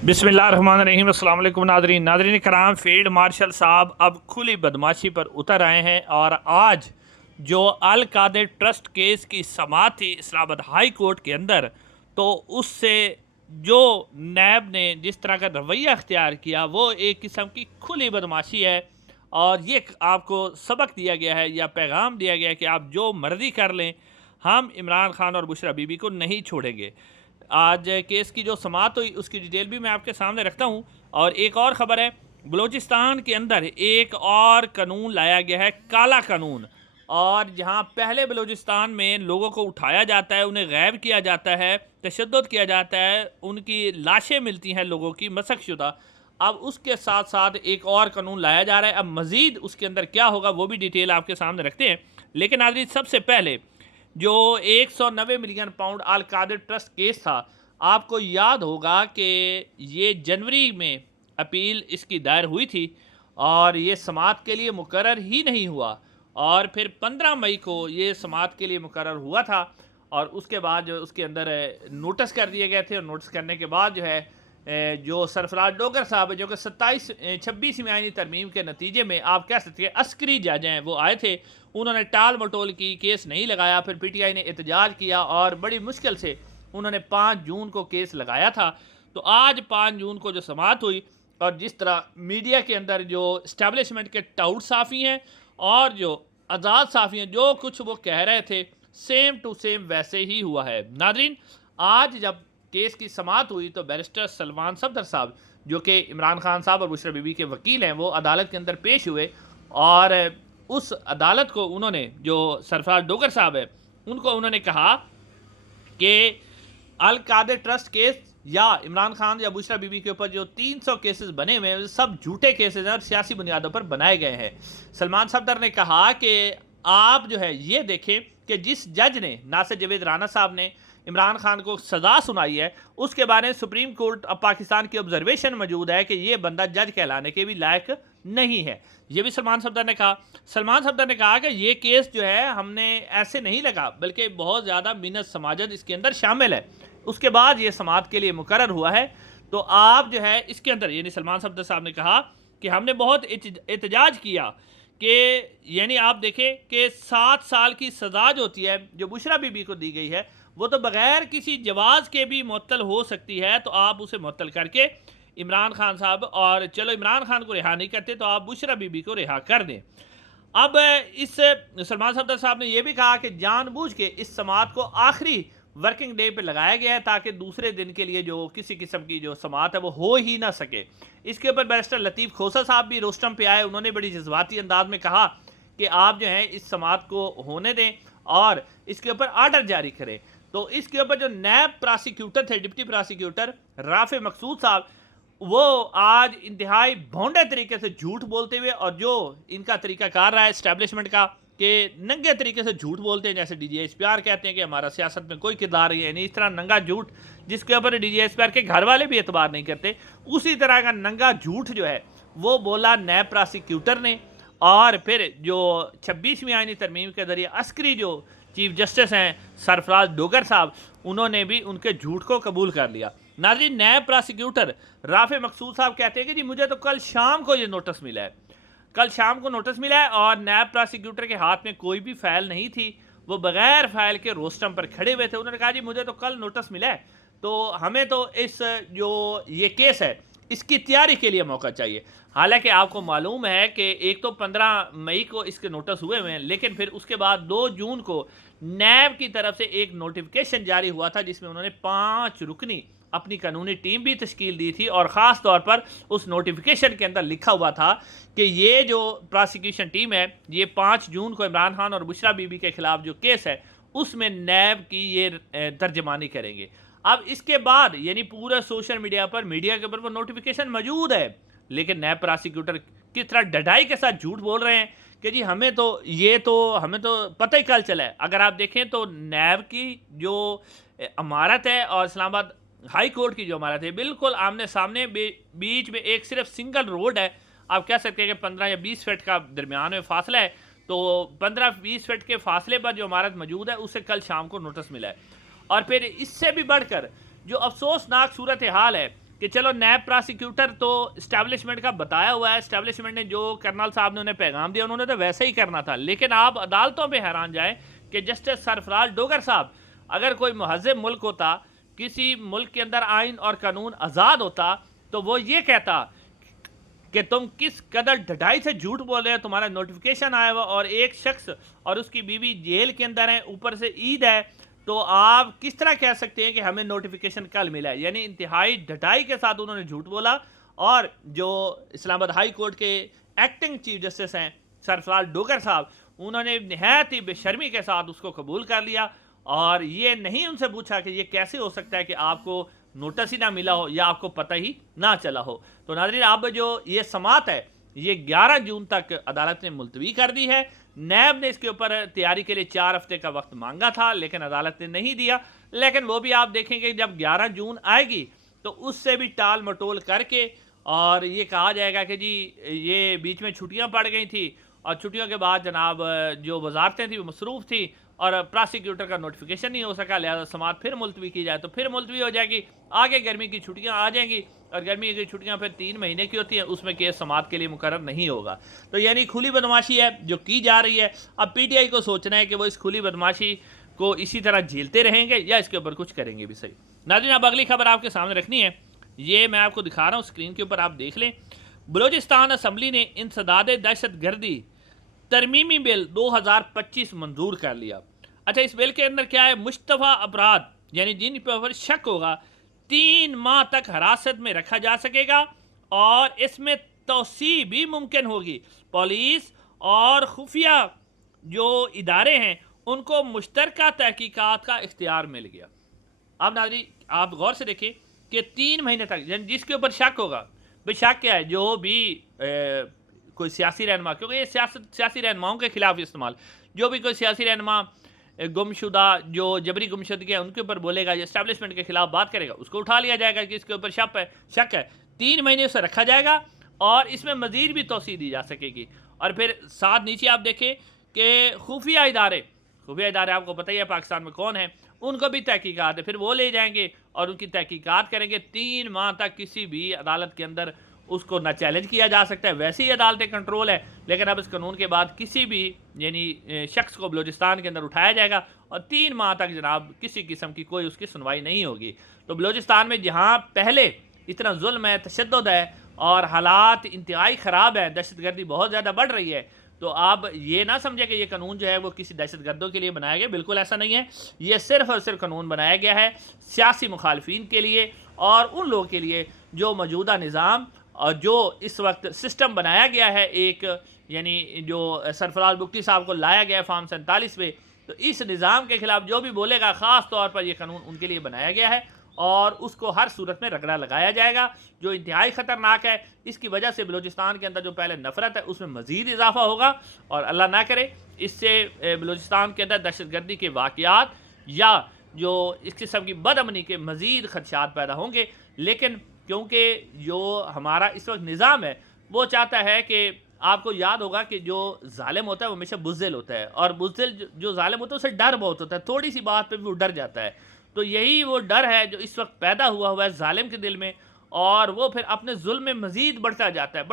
बिस्मिल्लाहिर्रहमानिर्रहीम। अस्सलाम वालेकुम नादरीन कराम, फील्ड मार्शल साहब अब खुली बदमाशी पर उतर आए हैं और आज जो अल कादिर ट्रस्ट केस की समाअत थी इस्लामाबाद हाई कोर्ट के अंदर, तो उससे जो नैब ने जिस तरह का रवैया अख्तियार किया वो एक किस्म की खुली बदमाशी है। और ये आपको सबक दिया गया है या पैगाम दिया गया है कि आप जो मर्जी कर लें, हम इमरान खान और बुशरा बीबी को नहीं छोड़ेंगे। आज केस की जो समाअत हुई उसकी डिटेल भी मैं आपके सामने रखता हूँ। और एक और ख़बर है, बलूचिस्तान के अंदर एक और कानून लाया गया है, काला कानून। और जहाँ पहले बलूचिस्तान में लोगों को उठाया जाता है, उन्हें गैब किया जाता है, तशद्दुद किया जाता है, उनकी लाशें मिलती हैं लोगों की मसकशुदा, अब उसके साथ साथ एक और कानून लाया जा रहा है। अब मज़ीद उसके अंदर क्या होगा वो भी डिटेल आपके सामने रखते हैं। लेकिन नाज़रीन, सबसे पहले जो 190 मिलियन पाउंड अल कादिर ट्रस्ट केस था, आपको याद होगा कि ये जनवरी में अपील इसकी दायर हुई थी और ये समाअत के लिए मुकर्रर ही नहीं हुआ। और फिर 15 मई को ये समाअत के लिए मुकर्रर हुआ था और उसके बाद जो उसके अंदर नोटिस कर दिए गए थे। और नोटिस करने के बाद जो है जो सरफराज डोगर साहब है, जो कि 26वीं आईनी तरमीम के नतीजे में आप कह सकते हैं अस्करी जज हैं, वो आए थे, उन्होंने टाल मटोल की, केस नहीं लगाया। फिर पीटीआई ने एहतजाज किया और बड़ी मुश्किल से उन्होंने 5 जून को केस लगाया था। तो आज 5 जून को जो समाअत हुई और जिस तरह मीडिया के अंदर जो इस्टेब्लिशमेंट के टाउट साफ़ी हैं और जो आज़ाद साफ़ी हैं, जो कुछ वो कह रहे थे सेम टू सेम वैसे ही हुआ है। नादरीन, आज जब केस की समाअत हुई तो बैरिस्टर सलमान सफदर साहब, जो कि इमरान खान साहब और बुशरा बीबी के वकील हैं, वो अदालत के अंदर पेश हुए और उस अदालत को उन्होंने, जो सरफराज डोगर साहब है, उनको उन्होंने कहा कि अल कादिर ट्रस्ट केस या इमरान खान या बुशरा बीबी के ऊपर जो 300 केसेस बने हुए हैं सब झूठे केसेस हैं और सियासी बुनियादों पर बनाए गए हैं। सलमान सफदर ने कहा कि आप जो है ये देखें कि जिस जज ने, नासिर जवेद राना साहब ने इमरान खान को सज़ा सुनाई है, उसके बारे में सुप्रीम कोर्ट ऑफ पाकिस्तान की ऑब्जर्वेशन मौजूद है कि ये बंदा जज कहलाने के भी लायक नहीं है। ये भी सलमान सफदर ने कहा। सलमान सफदर ने कहा कि ये केस जो है हमने ऐसे नहीं लगा, बल्कि बहुत ज़्यादा मिन्नत समाजत इसके अंदर शामिल है। उसके बाद ये समाअत के लिए मुकर्रर हुआ है। तो आप जो है इसके अंदर, यानी सलमान सफदर साहब ने कहा कि हमने बहुत एहतजाज किया कि यानी आप देखें कि 7 साल की सज़ा जो होती है जो बुशरा बीबी को दी गई है, वो तो बग़ैर किसी जवाज़ के भी मुअत्तल हो सकती है। तो आप उसे मुअत्तल करके इमरान खान साहब, और चलो इमरान खान को रिहा नहीं करते तो आप बुशरा बीबी को रिहा कर दें। अब इस सलमान सफदर साहब ने यह भी कहा कि जानबूझ के इस समाअत को आखिरी वर्किंग डे पे लगाया गया है ताकि दूसरे दिन के लिए जो किसी किस्म की जो समाअत है वो हो ही ना सके। इसके ऊपर बैरिस्टर लतीफ़ खोसा साहब भी रोस्टम पे आए, उन्होंने बड़ी जज्बाती अंदाज में कहा कि आप जो है इस समाअत को होने दें और इसके ऊपर आर्डर जारी करें। तो इसके ऊपर जो नैब प्रोसिक्यूटर थे, डिप्टी प्रोसिक्यूटर राफे मकसूद साहब, वो आज इंतहाई भोंडे तरीके से झूठ बोलते हुए, और जो इनका तरीकाकार रहा है इस्टेब्लिशमेंट का कि नंगे तरीके से झूठ बोलते हैं, जैसे DGSPR कहते हैं कि हमारा सियासत में कोई किरदार नहीं है, नहीं, इस तरह नंगा झूठ जिसके ऊपर DGSPR के घर वाले भी एतबार नहीं करते, उसी तरह का नंगा झूठ जो है वो बोला नैब प्रोसिक्यूटर ने। और फिर जो 26वीं आईनी तरमीम के जरिए अस्करी जो चीफ जस्टिस हैं सरफराज डोगर साहब, उन्होंने भी उनके झूठ को कबूल कर लिया। नाज़रीन, नैब प्रोसिक्यूटर राफे मकसूद साहब कहते हैं कि जी मुझे तो कल शाम को ये नोटिस मिला है, कल शाम को नोटिस मिला है और नैब प्रोसिक्यूटर के हाथ में कोई भी फाइल नहीं थी, वो बगैर फाइल के रोस्टम पर खड़े हुए थे। उन्होंने कहा जी मुझे तो कल नोटिस मिला है, तो हमें तो इस जो ये केस है इसकी तैयारी के लिए मौका चाहिए। हालांकि आपको मालूम है कि एक तो 15 मई को इसके नोटिस हुए हुए हैं, लेकिन फिर उसके बाद 2 जून को नैब की तरफ से एक नोटिफिकेशन जारी हुआ था जिसमें उन्होंने 5 रुकनी अपनी कानूनी टीम भी तश्कील दी थी। और ख़ास तौर पर उस नोटिफिकेशन के अंदर लिखा हुआ था कि ये जो प्रोसिक्यूशन टीम है ये 5 जून को इमरान खान और बुशरा बीबी के खिलाफ जो केस है उसमें नैब की ये तर्जमानी करेंगे। अब इसके बाद यानी पूरे सोशल मीडिया पर, मीडिया के ऊपर वो नोटिफिकेशन मौजूद है, लेकिन नैब प्रोसिक्यूटर किस तरह डढाई के साथ झूठ बोल रहे हैं कि जी हमें तो पता ही कल चला है। अगर आप देखें तो नैब की जो इमारत है और इस्लामाबाद हाई कोर्ट की जो इमारत है बिल्कुल आमने सामने, बीच में एक सिर्फ सिंगल रोड है। आप कह सकते हैं कि 15 या 20 फीट का दरमियान में फासला है, तो 15-20 फीट के फासले पर जो इमारत मौजूद है उसे कल शाम को नोटिस मिला है। और फिर इससे भी बढ़कर जो अफसोसनाक सूरत हाल है کہ چلو نیب پراسیکیوٹر تو اسٹیبلشمنٹ کا بتایا ہوا ہے، اسٹیبلشمنٹ نے جو کرنل صاحب نے انہیں پیغام دیا انہوں نے تو ویسے ہی کرنا تھا، لیکن آپ عدالتوں پہ حیران جائیں کہ جسٹس سرفراز ڈوگر صاحب، اگر کوئی مہذب ملک ہوتا، کسی ملک کے اندر آئین اور قانون آزاد ہوتا، تو وہ یہ کہتا کہ تم کس قدر ڈھٹائی سے جھوٹ بول رہے ہیں، تمہارا نوٹیفیکیشن آیا ہوا اور ایک شخص اور اس کی بیوی جیل کے اندر ہیں، اوپر سے عید ہے، تو آپ کس طرح کہہ سکتے ہیں کہ ہمیں نوٹیفیکیشن کل ملا ہے؟ یعنی انتہائی ڈھٹائی کے ساتھ انہوں نے جھوٹ بولا، اور جو اسلام آباد ہائی کورٹ کے ایکٹنگ چیف جسٹس ہیں سرفراز ڈوگر صاحب، انہوں نے نہایت ہی بے شرمی کے ساتھ اس کو قبول کر لیا، اور یہ نہیں ان سے پوچھا کہ یہ کیسے ہو سکتا ہے کہ آپ کو نوٹس ہی نہ ملا ہو یا آپ کو پتہ ہی نہ چلا ہو۔ تو ناظرین، اب جو یہ سماعت ہے یہ 11 جون تک عدالت نے ملتوی کر دی ہے۔ نیب نے اس کے اوپر تیاری کے لیے 4 ہفتے کا وقت مانگا تھا، لیکن عدالت نے نہیں دیا، لیکن وہ بھی آپ دیکھیں گے جب 11 جون آئے گی تو اس سے بھی ٹال مٹول کر کے اور یہ کہا جائے گا کہ جی یہ بیچ میں چھٹیاں پڑ گئی تھیں اور چھٹیوں کے بعد جناب جو وزارتیں تھیں وہ مصروف تھیں اور پراسیکیوٹر کا نوٹیفیکیشن نہیں ہو سکا، لہذا سماعت پھر ملتوی کی جائے، تو پھر ملتوی ہو جائے گی، آگے گرمی کی چھٹیاں آ جائیں گی، اور گرمی کی چھٹیاں پھر 3 مہینے کی ہوتی ہیں، اس میں کیس سماعت کے لیے مقرر نہیں ہوگا۔ تو یعنی کھلی بدماشی ہے جو کی جا رہی ہے۔ اب پی ٹی آئی کو سوچنا ہے کہ وہ اس کھلی بدماشی کو اسی طرح جھیلتے رہیں گے یا اس کے اوپر کچھ کریں گے بھی صحیح۔ ناظرین، اب اگلی خبر آپ کے سامنے رکھنی ہے، یہ میں آپ کو دکھا رہا ہوں اسکرین کے اوپر، آپ دیکھ لیں۔ بلوچستان اسمبلی نے انسداد دہشت گردی ترمیمی بل 2025 منظور کر لیا۔ اچھا، اس بل کے اندر کیا ہے؟ مشتبہ افراد یعنی جن پر شک ہوگا 3 ماہ تک حراست میں رکھا جا سکے گا، اور اس میں توسیع بھی ممکن ہوگی۔ پولیس اور خفیہ جو ادارے ہیں ان کو مشترکہ تحقیقات کا اختیار مل گیا۔ اب ناظرین آپ غور سے دیکھیں کہ 3 مہینے تک یعنی جس کے اوپر شک ہوگا، بے شک کیا ہے، جو بھی کوئی سیاسی رہنما، کیونکہ یہ سیاسی رہنماؤں کے خلاف استعمال، جو بھی کوئی سیاسی رہنما گمشدہ جو جبری گمشدگی ہے ان کے اوپر بولے گا یا اسٹیبلشمنٹ کے خلاف بات کرے گا، اس کو اٹھا لیا جائے گا کہ اس کے اوپر شک ہے، 3 مہینے اسے رکھا جائے گا اور اس میں مزید بھی توسیع دی جا سکے گی۔ اور پھر ساتھ نیچے آپ دیکھیں کہ خفیہ ادارے آپ کو پتہ ہی ہے پاکستان میں کون ہیں، ان کو بھی تحقیقات ہے، پھر وہ لے جائیں گے اور ان کی تحقیقات کریں گے۔ 3 ماہ تک کسی بھی عدالت کے اندر اس کو نہ چیلنج کیا جا سکتا ہے، ویسے ہی عدالتیں کنٹرول ہے، لیکن اب اس قانون کے بعد کسی بھی یعنی شخص کو بلوچستان کے اندر اٹھایا جائے گا اور 3 ماہ تک جناب کسی قسم کی کوئی اس کی سنوائی نہیں ہوگی۔ تو بلوچستان میں جہاں پہلے اتنا ظلم ہے، تشدد ہے اور حالات انتہائی خراب ہیں، دہشت گردی بہت زیادہ بڑھ رہی ہے، تو آپ یہ نہ سمجھیں کہ یہ قانون جو ہے وہ کسی دہشت گردوں کے لیے بنایا گیا، بالکل ایسا نہیں ہے۔ یہ صرف اور صرف قانون بنایا گیا ہے سیاسی مخالفین کے لیے اور ان لوگوں کے لیے جو موجودہ نظام اور جو اس وقت سسٹم بنایا گیا ہے ایک، یعنی جو سرفراز بگٹی صاحب کو لایا گیا ہے فارم 47 پہ، تو اس نظام کے خلاف جو بھی بولے گا خاص طور پر یہ قانون ان کے لیے بنایا گیا ہے اور اس کو ہر صورت میں رگڑا لگایا جائے گا، جو انتہائی خطرناک ہے۔ اس کی وجہ سے بلوچستان کے اندر جو پہلے نفرت ہے اس میں مزید اضافہ ہوگا، اور اللہ نہ کرے اس سے بلوچستان کے اندر دہشت گردی کے واقعات یا جو اس قسم کی بد امنی کے مزید خدشات پیدا ہوں گے۔ لیکن کیونکہ جو ہمارا اس وقت نظام ہے وہ چاہتا ہے کہ آپ کو یاد ہوگا کہ جو ظالم ہوتا ہے وہ ہمیشہ بزدل ہوتا ہے، اور بزدل جو ظالم ہوتا ہے اسے ڈر بہت ہوتا ہے، تھوڑی سی بات پہ بھی وہ ڈر جاتا ہے۔ تو یہی وہ ڈر ہے جو اس وقت پیدا ہوا ہے ظالم کے دل میں، اور وہ پھر اپنے ظلم میں مزید بڑھتا جاتا ہے۔